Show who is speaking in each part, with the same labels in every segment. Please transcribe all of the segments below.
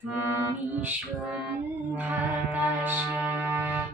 Speaker 1: তুমি সন্ধ্যাকাশে তারা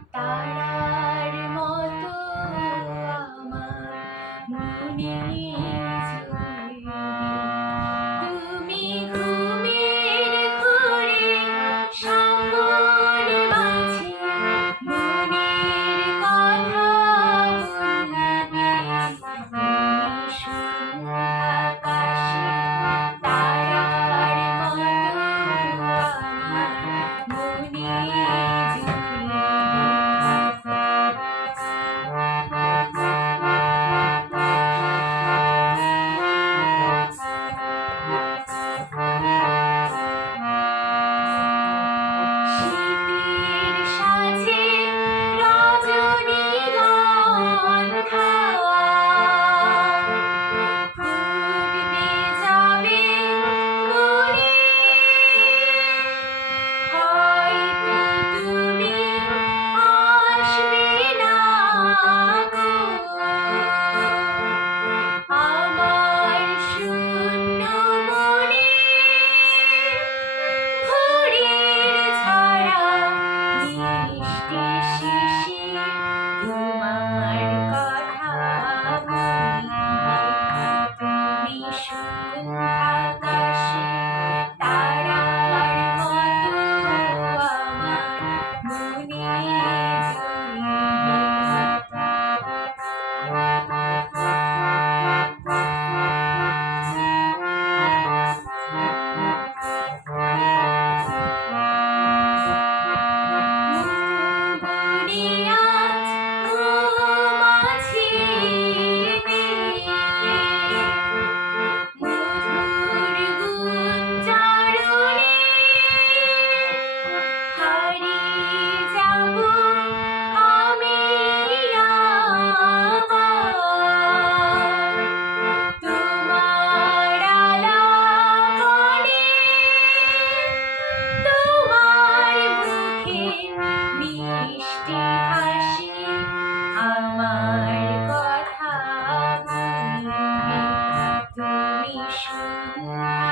Speaker 1: Coco!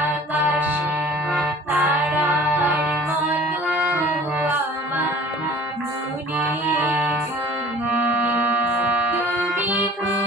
Speaker 1: আকাশে তারার মতো আমার মনে তুমি